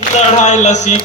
लढायला शिक.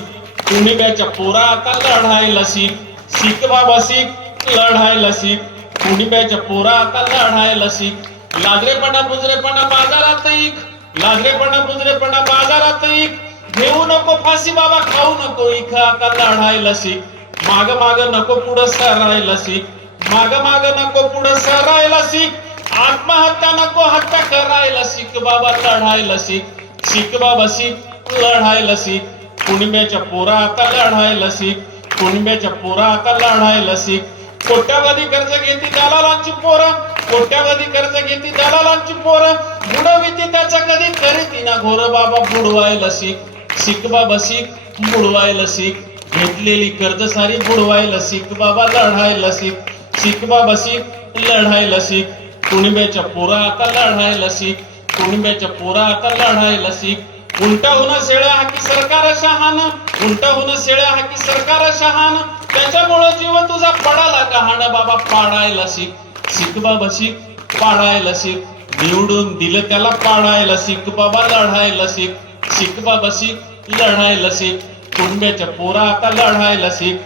कुणीब्याच्या पोरा आता लढायला शिक. शिक बाबा शिक, लढायला शिक. कुणीब्याच्या पोरा आता लढायला शिक. लाजरेपणा बुजरेपणा बाजारात इक. लाजरेपणा बुजरेपणा बाजारात इक. घेऊ नको फाशी बाबा, खाऊ नको इक. आता लढायला शिक. माग माग नको पुढं सरायला शिक. माग माग नको पुढं सरायला शिक. आत्महत्या नको हत्या करायला शिक बाबा, लढायला शिक. शिक बाबा शिक, लढायला शिक. कुणीब्याच्या पोरा आता लढायला शिक. कुणीब्याच्या पोरा आता लढायला शिक. कोट्यावधी कर्ज घेती दलालांची पोरं. कोट्यावधी कर्ज घेती दलालांची पोरं. बुडविती त्याच्या कधी करीती ना घोर बाबा, बुडवायला शिक. शिक बाबा शिक, बुडवायला शिक. घेतलेली कर्ज सारी बुडवायला शिक बाबा, लढायला शिक. शिक बाबा शिक, लढायला शिक. कुणीब्याच्या पोरा आता लढायला शिक. कुणीब्याच्या पोरा आता लढायला शिक. उलटा होणं शेळ्या हाकी सरकार शहाण. उलटा होणं शेळ्या हाकी सरकार शहाण. त्याच्यामुळे जीव तुझा पडाला गहाण बाबा, पाडायला शिक. शिक बाबा शिक, पाडायला शिक. निवडून दिलं त्याला पाडायला शिक बाबा, लढायला शिक. शिक बाबा शिक, लढायला शिक. कुणब्याच्या पोरा आता लढायला शिक.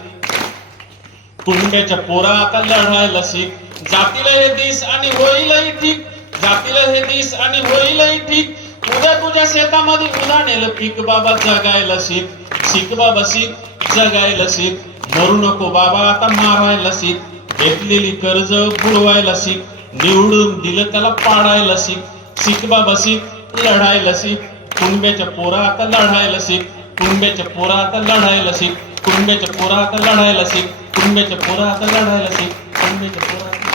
कुणब्याच्या पोरा आता लढायला शिक. जातील हे दिस आणि होईलही ठीक. जातील हे दिस आणि होईलही ठीक. उद्या तुझ्या शेतामध्ये उदाणेल पीक बाबा, जगायला शिक. शिक बाबा शिक, जगायला शिक. मरू नको बाबा आता मारायला शिक. घेतलेली कर्ज बुडवायला शिक. निवडून दिलं त्याला पाडायला शिक. शिक बाबा शिक, लढायला शिक. कुणब्याच्या पोरा आता लढायला शिक. कुणब्याच्या पोरा आता लढायला शिक. कुणब्याच्या पोरा आता लढायला शिक. कुणब्याच्या पोरा आता लढायला शिक. कुणब्याच्या पोरा